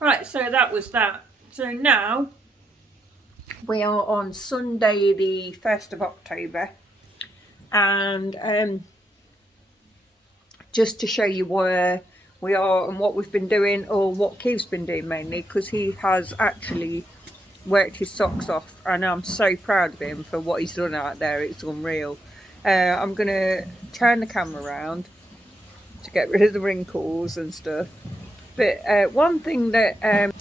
Right, so that was that. So now we are on Sunday the 1st of October, and just to show you where we are and what we've been doing, or what Keith's been doing mainly, because he has actually worked his socks off, and I'm so proud of him for what he's done out there. It's unreal. I'm going to turn the camera around to get rid of the wrinkles and stuff. But one thing that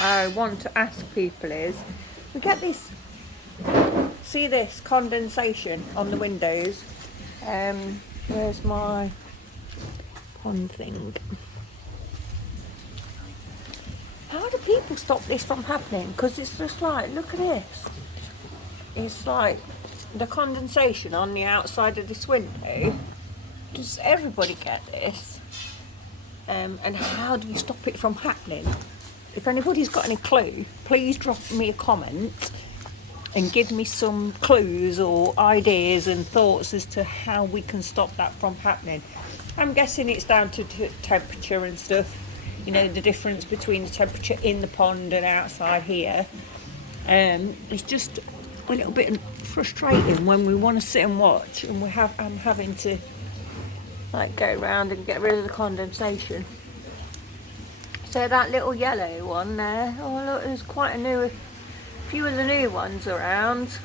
I want to ask people is, we get this, see this condensation on the windows. Where's my pond thing? How do people stop this from happening? Because it's just like, look at this. It's like the condensation on the outside of this window. Does everybody get this? And how do we stop it from happening? If anybody's got any clue, please drop me a comment and give me some clues or ideas and thoughts as to how we can stop that from happening. I'm guessing it's down to temperature and stuff. You know, the difference between the temperature in the pond and outside here. It's just a little bit frustrating when we want to sit and watch, and I'm having to like go around and get rid of the condensation. So that little yellow one there, oh look, there's quite a few of the new ones around.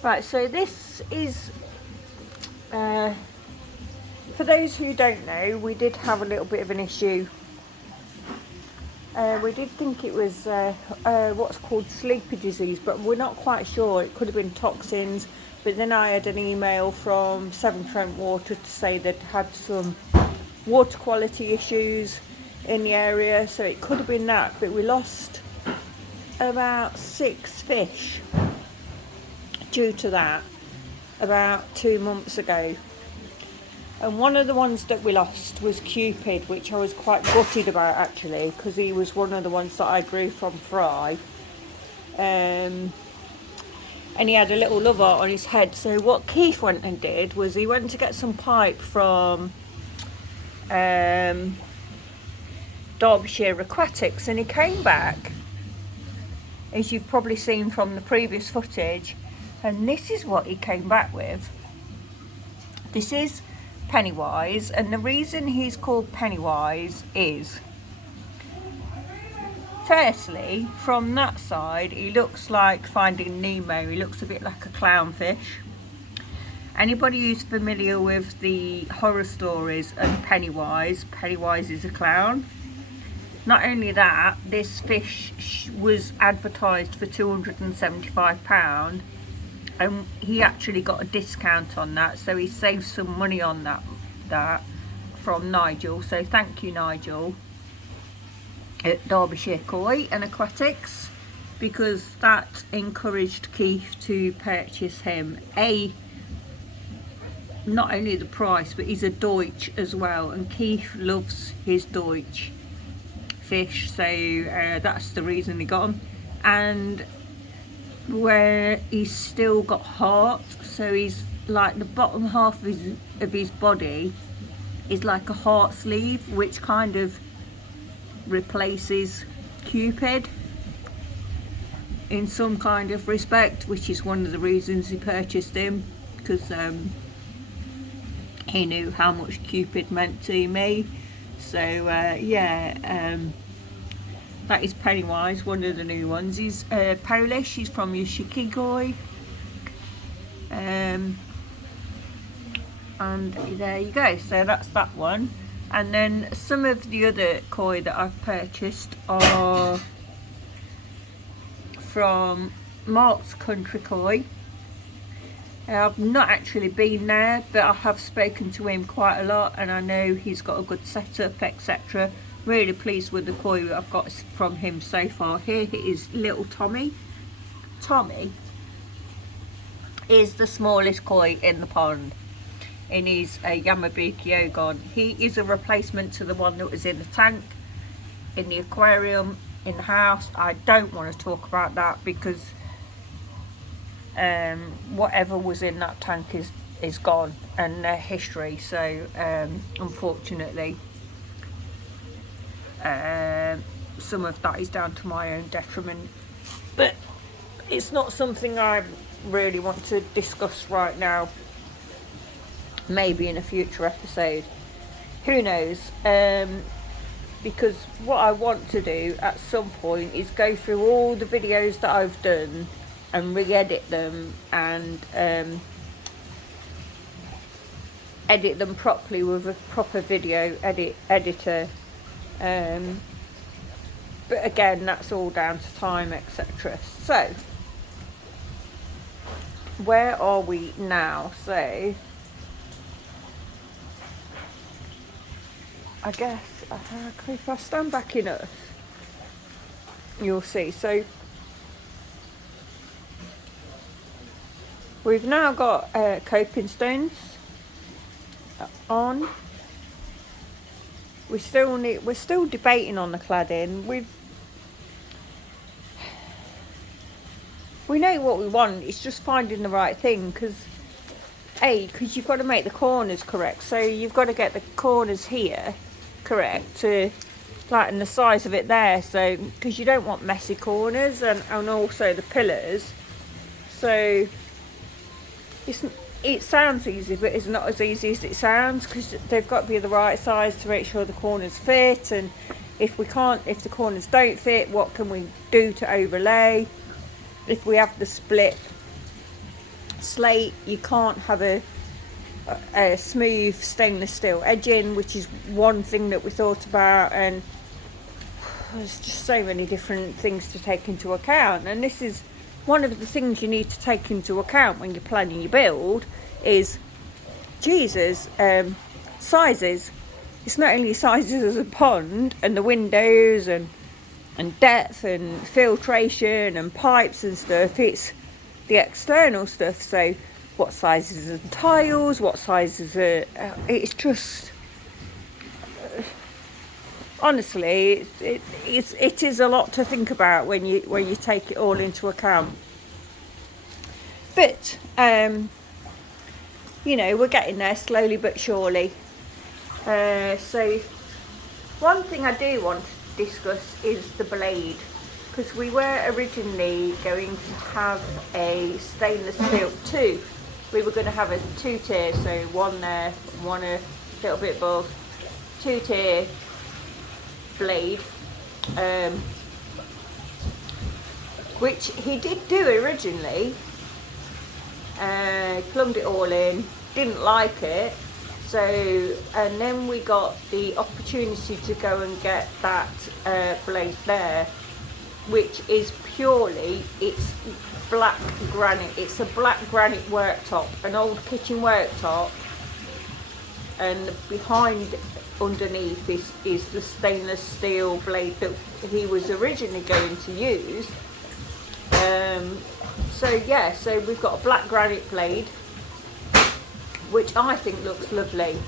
Right, so this is, for those who don't know, we did have a little bit of an issue. We did think it was what's called sleepy disease, but we're not quite sure. It could have been toxins. But then I had an email from Severn Trent Water to say they'd had some water quality issues in the area, so it could have been that. But we lost about 6 fish due to that about 2 months ago. And one of the ones that we lost was Cupid, which I was quite gutted about actually, because he was one of the ones that I grew from fry. And he had a little love art on his head. So what Keith went and did was he went to get some pipe from Derbyshire Aquatics, and he came back, as you've probably seen from the previous footage, and this is what he came back with. This is Pennywise, and the reason he's called Pennywise is, firstly, from that side he looks like Finding Nemo. He looks a bit like a clownfish. Anybody who's familiar with the horror stories and Pennywise is a clown. Not only that, this fish was advertised for £275, and he actually got a discount on that, so he saved some money on that from Nigel. So thank you, Nigel, at Derbyshire Koi and Aquatics, because that encouraged Keith to purchase him not only the price, but he's a Deutsch as well, and Keith loves his Deutsch fish, so that's the reason he got him. And where he's still got heart, so he's like the bottom half of his body is like a heart sleeve, which kind of replaces Cupid in some kind of respect, which is one of the reasons he purchased him, because he knew how much Cupid meant to me. So that is Pennywise, one of the new ones. He's Polish, he's from Yoshikigoi. And there you go, so that's that one. And then some of the other koi that I've purchased are from Mark's Country Koi. I've not actually been there, but I have spoken to him quite a lot, and I know he's got a good setup, etc. Really pleased with the koi that I've got from him so far. Here is little Tommy. Tommy is the smallest koi in the pond, and he's a Yamabuki Ogon. He is a replacement to the one that was in the tank, in the aquarium, in the house. I don't want to talk about that because whatever was in that tank is is gone, and their history. So unfortunately, some of that is down to my own detriment, but it's not something I really want to discuss right now. Maybe in a future episode, who knows, because what I want to do at some point is go through all the videos that I've done and re-edit them, and edit them properly with a proper video editor. But again, that's all down to time, etc. So, where are we now? So, I guess if I stand back enough, you'll see. So, we've now got coping stones on. We're still debating on the cladding. We know what we want. It's just finding the right thing, because you've got to make the corners correct. So you've got to get the corners here correct to lighten the size of it there. So because you don't want messy corners, and also the pillars. So it sounds easy, but it's not as easy as it sounds, because they've got to be the right size to make sure the corners fit. And if the corners don't fit, what can we do to overlay? If we have the split slate, you can't have a smooth stainless steel edging, which is one thing that we thought about, and there's just so many different things to take into account. And this is one of the things you need to take into account when you're planning your build is sizes. It's not only sizes as a pond and the windows and depth and filtration and pipes and stuff, it's the external stuff. So what sizes are the tiles, what sizes are it's just honestly it is a lot to think about when you take it all into account. But we're getting there slowly but surely. So one thing I do want to discuss is the blade, because we were originally going to have a stainless steel we were going to have a 2-tier, so one there, one a little bit above, 2-tier blade, which he did do originally. Plumbed it all in, didn't like it. So, and then we got the opportunity to go and get that blade there, which is it's black granite. It's a black granite worktop, an old kitchen worktop, and underneath is the stainless steel blade that he was originally going to use. So we've got a black granite blade, which I think looks lovely,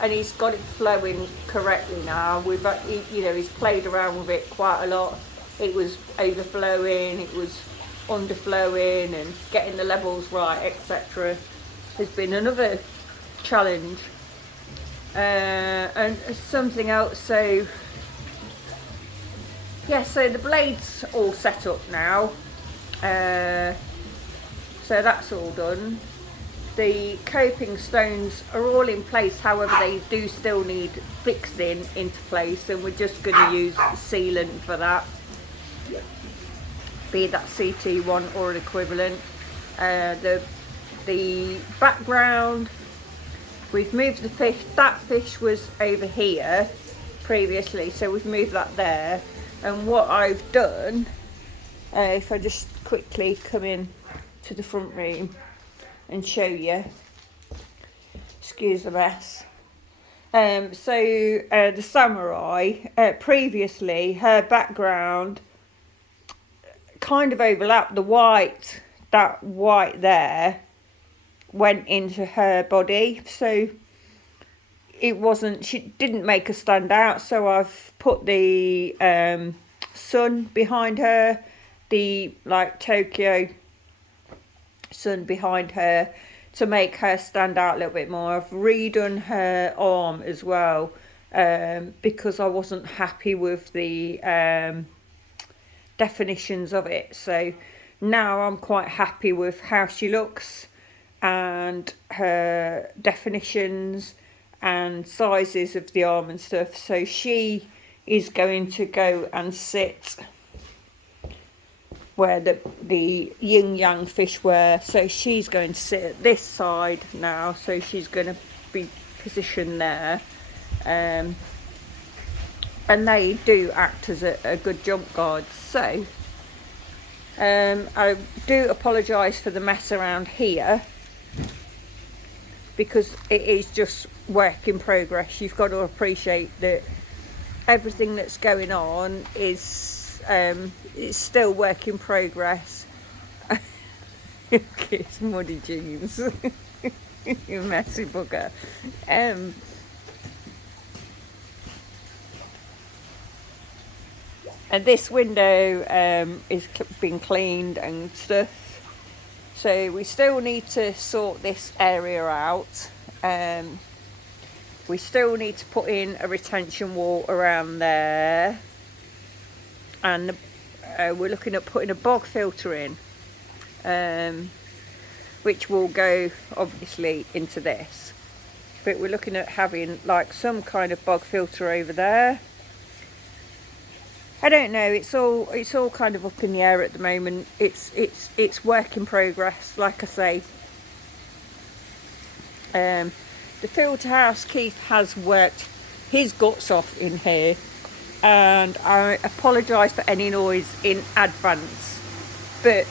and he's got it flowing correctly now. He's played around with it quite a lot. It was overflowing, it was underflowing, and getting the levels right, etc. has been another challenge. And something else. So the blade's all set up now. So that's all done. The coping stones are all in place, however they do still need fixing into place, and we're just going to use sealant for that, be that CT1 or an equivalent. The background, we've moved the fish. That fish was over here previously, so we've moved that there. And what I've done, if I just quickly come in to the front room and show you, excuse the mess. The samurai, previously her background kind of overlapped. That white there went into her body, so she didn't make her stand out. So I've put the sun behind her, the Tokyo sun behind her, to make her stand out a little bit more. I've redone her arm as well, because I wasn't happy with the definitions of it. So now I'm quite happy with how she looks and her definitions and sizes of the arm and stuff. So she is going to go and sit where the yin yang fish were. So she's going to sit at this side now, so she's going to be positioned there, and they do act as a good jump guard. So I do apologise for the mess around here, because it is just work in progress. You've got to appreciate that everything that's going on is it's still work in progress. It's muddy jeans. You messy bugger. And this window is being cleaned and stuff. So we still need to sort this area out. We still need to put in a retention wall around there, and we're looking at putting a bog filter in, which will go obviously into this, but we're looking at having like some kind of bog filter over there. I don't know, it's all kind of up in the air at the moment. It's work in progress, like I say. The filter house, Keith has worked his guts off in here, and I apologise for any noise in advance, but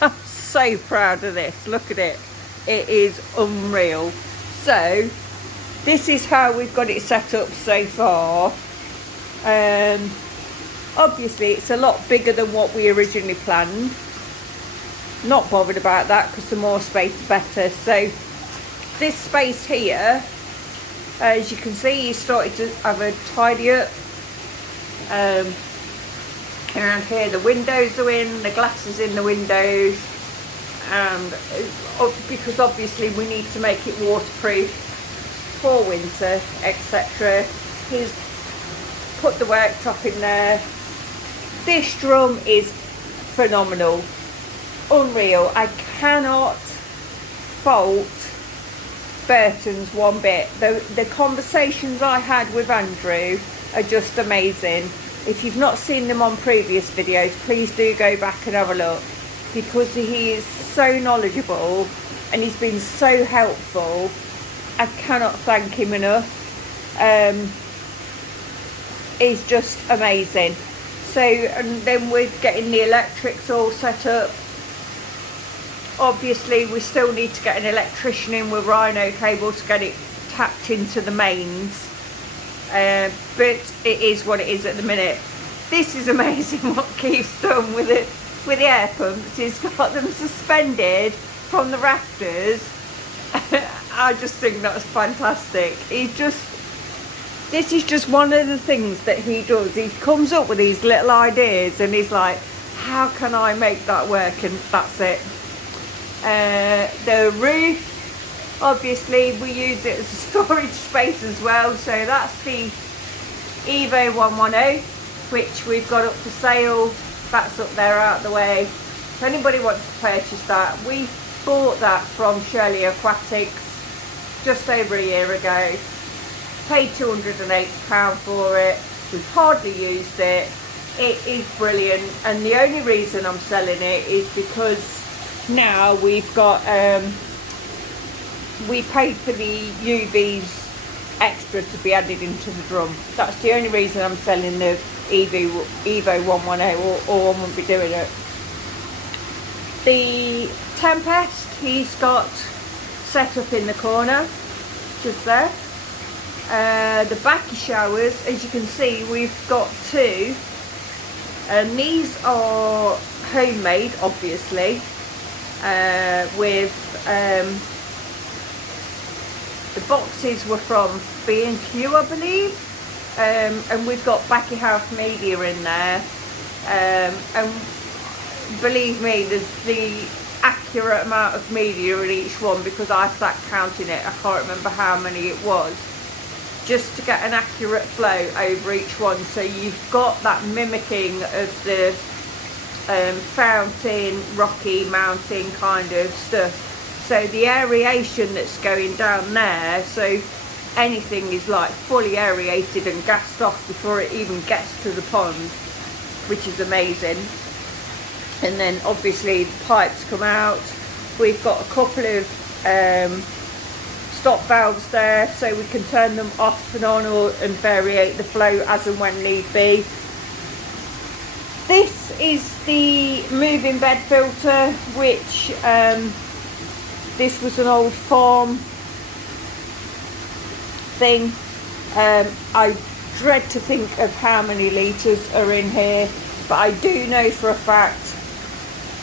I'm so proud of this. Look at it, it is unreal. So this is how we've got it set up so far. Obviously it's a lot bigger than what we originally planned. Not bothered about that, because the more space the better. So this space here, as you can see, he's started to have a tidy up. Around here the windows are in, the glass is in the windows, and because obviously we need to make it waterproof for winter, etc. He's put the worktop in there. This drum is phenomenal, unreal. I cannot fault Burton's one bit. The conversations I had with Andrew are just amazing. If you've not seen them on previous videos, please do go back and have a look, because he is so knowledgeable and he's been so helpful. I cannot thank him enough. He's just amazing. So, and then we're getting the electrics all set up. Obviously we still need to get an electrician in with Rhino cable to get it tapped into the mains, but it is what it is at the minute. This is amazing what Keith's done with it, with the air pumps. He's got them suspended from the rafters. I just think that's fantastic. This is just one of the things that he does. He comes up with these little ideas and he's like, how can I make that work? And that's it. The roof, obviously we use it as a storage space as well. So that's the Evo 110, which we've got up for sale. That's up there out of the way. If anybody wants to purchase that, we bought that from Shirley Aquatics just over a year ago. Paid £208 for it. We've hardly used it. It is brilliant, and the only reason I'm selling it is because now we've got we paid for the UVs extra to be added into the drum. That's the only reason I'm selling the Evo 110, or I wouldn't be doing it. The Tempest, he's got set up in the corner, just there. The backy showers, as you can see, we've got two, and these are homemade, obviously, with the boxes were from B&Q, I believe, and we've got Backy House media in there, and believe me, the accurate amount of media in each one, because I sat counting it, I can't remember how many it was, just to get an accurate flow over each one. So you've got that mimicking of the fountain, rocky mountain kind of stuff. So the aeration that's going down there, so anything is like fully aerated and gassed off before it even gets to the pond, which is amazing. And then obviously the pipes come out. We've got a couple of stop valves there, so we can turn them off and on, and variate the flow as and when need be. This is the moving bed filter, which this was an old farm thing. I dread to think of how many litres are in here, but I do know for a fact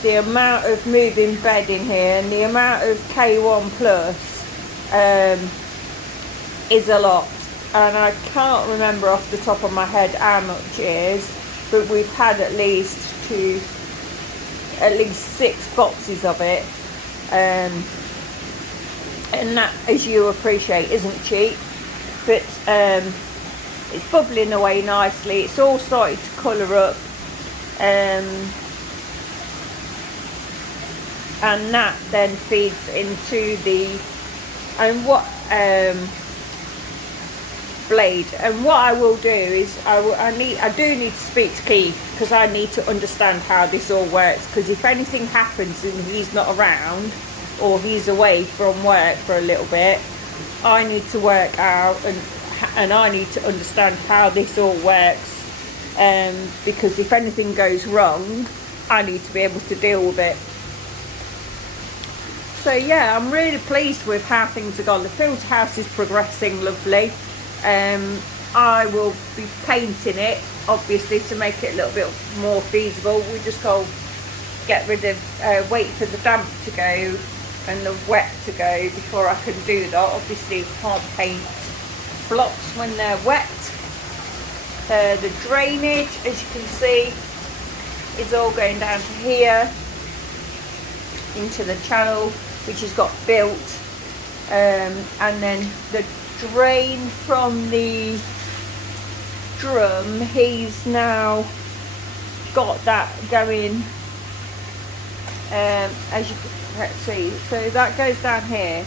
the amount of moving bed in here and the amount of K1 Plus is a lot. And I can't remember off the top of my head how much it is, but we've had at least 6 boxes of it. And that, as you appreciate, isn't cheap, but it's bubbling away nicely. It's all started to colour up, and that then feeds into the blade. And what I will do is I do need to speak to Keith, because I need to understand how this all works, because if anything happens and he's not around, or he's away from work for a little bit, I need to work out and I need to understand how this all works, because if anything goes wrong, I need to be able to deal with it. So yeah, I'm really pleased with how things have gone. The filter house is progressing lovely. I will be painting it, obviously, to make it a little bit more feasible. We just go get rid of, wait for the damp to go and the wet to go before I can do that. Obviously, can't paint blocks when they're wet. The drainage, as you can see, is all going down to here into the channel, which has got built, and then the drain from the drum, he's now got that going, as you can see. So that goes down here,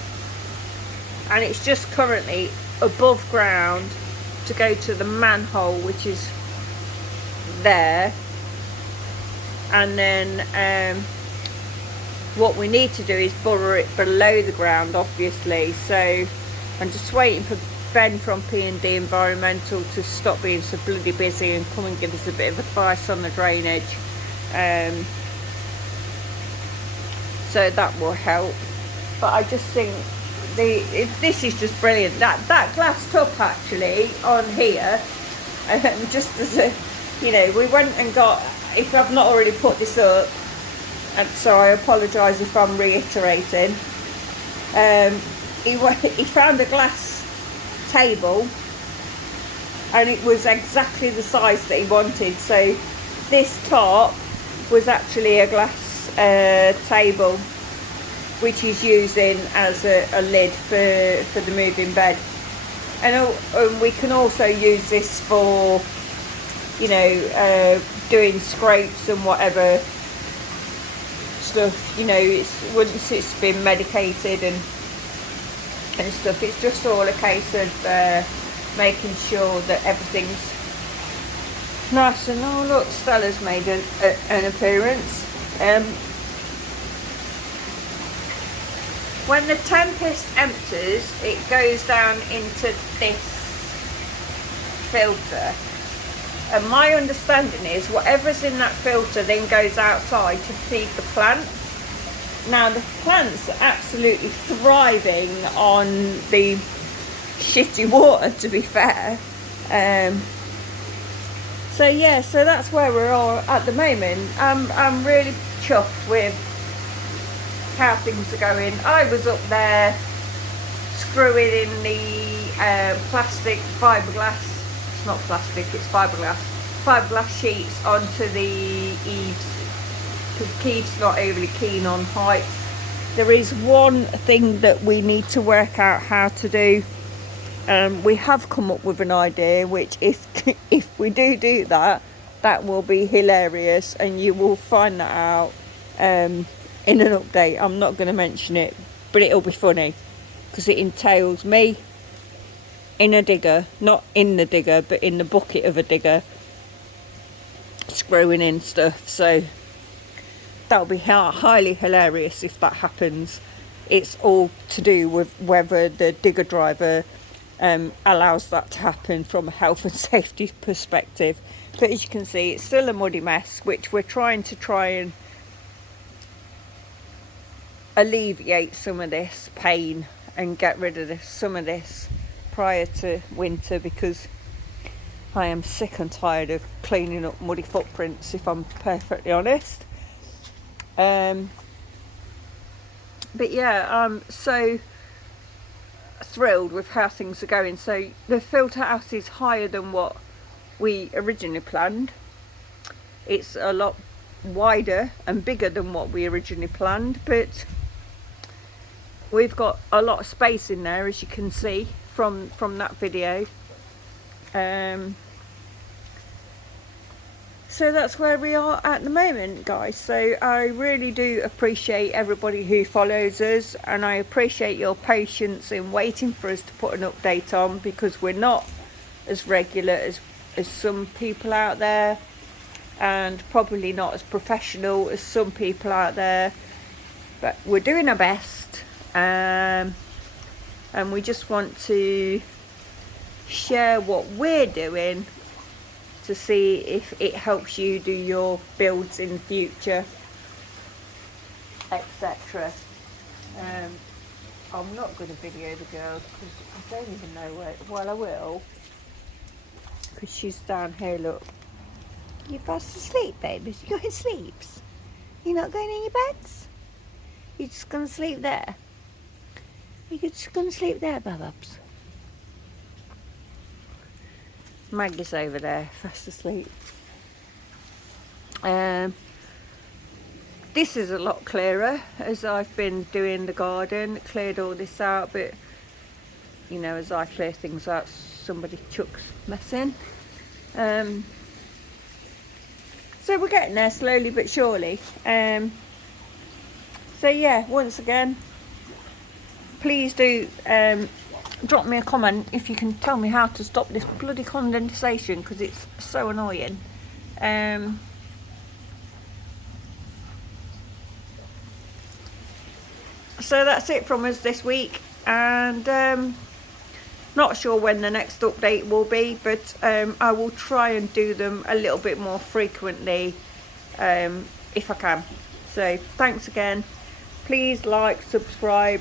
and it's just currently above ground to go to the manhole, which is there. And then what we need to do is bore it below the ground, obviously. So I'm just waiting for Ben from P&D Environmental to stop being so bloody busy and come and give us a bit of advice on the drainage. So that will help. But I just think this is just brilliant. That glass top actually on here, just as a, we went and got, if I've not already put this up, and so I apologise if I'm reiterating, he found a glass table and it was exactly the size that he wanted. So this top was actually a glass table, which he's using as a lid for the moving bed. And we can also use this for, doing scrapes and whatever stuff, once it's been medicated and stuff. It's just all a case of making sure that everything's nice. And oh look, Stella's made an appearance. When the Tempest empties, it goes down into this filter. And my understanding is whatever's in that filter then goes outside to feed the plants. Now the plants are absolutely thriving on the shitty water, to be fair. So yeah, so that's where we're all at the moment. I'm really chuffed with how things are going. I was up there screwing in the plastic fiberglass. It's not plastic, it's fiberglass sheets onto the eaves because Keith's not overly keen on heights. There is one thing that we need to work out how to do. We have come up with an idea, which if we do that, that will be hilarious, and you will find that out in an update. I'm not going to mention it, but it'll be funny because it entails me in a digger, not in the digger, but in the bucket of a digger, screwing in stuff. So that'll be highly hilarious if that happens. It's all to do with whether the digger driver allows that to happen from a health and safety perspective. But as you can see, it's still a muddy mess, which we're trying and alleviate some of this pain and get rid of some of this prior to winter, because I am sick and tired of cleaning up muddy footprints, if I'm perfectly honest. But yeah, I'm so thrilled with how things are going. So the filter house is higher than what we originally planned. It's a lot wider and bigger than what we originally planned, but we've got a lot of space in there, as you can see from that video. So that's where we are at the moment, guys. So I really do appreciate everybody who follows us, and I appreciate your patience in waiting for us to put an update on, because we're not as regular as some people out there, and probably not as professional as some people out there, but we're doing our best, and we just want to share what we're doing to see if it helps you do your builds in the future, etc. I'm not going to video the girls because I don't even know where. Well, I will, because she's down here. Look, you're fast asleep, babies. You're going to sleep. You're not going in your beds. You're just going to sleep there. You're just going to sleep there, Babs. Maggie's over there, fast asleep. This is a lot clearer as I've been doing the garden, cleared all this out, but you know, as I clear things out, somebody chucks mess in. So we're getting there slowly but surely. So yeah, once again, please do drop me a comment if you can tell me how to stop this bloody condensation, because it's so annoying. So that's it from us this week, and not sure when the next update will be, but I will try and do them a little bit more frequently if I can. So thanks again. Please like, subscribe,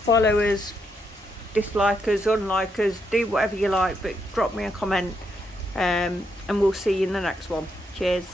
follow us, dislike us, unlike us, do whatever you like, but drop me a comment, and we'll see you in the next one. Cheers.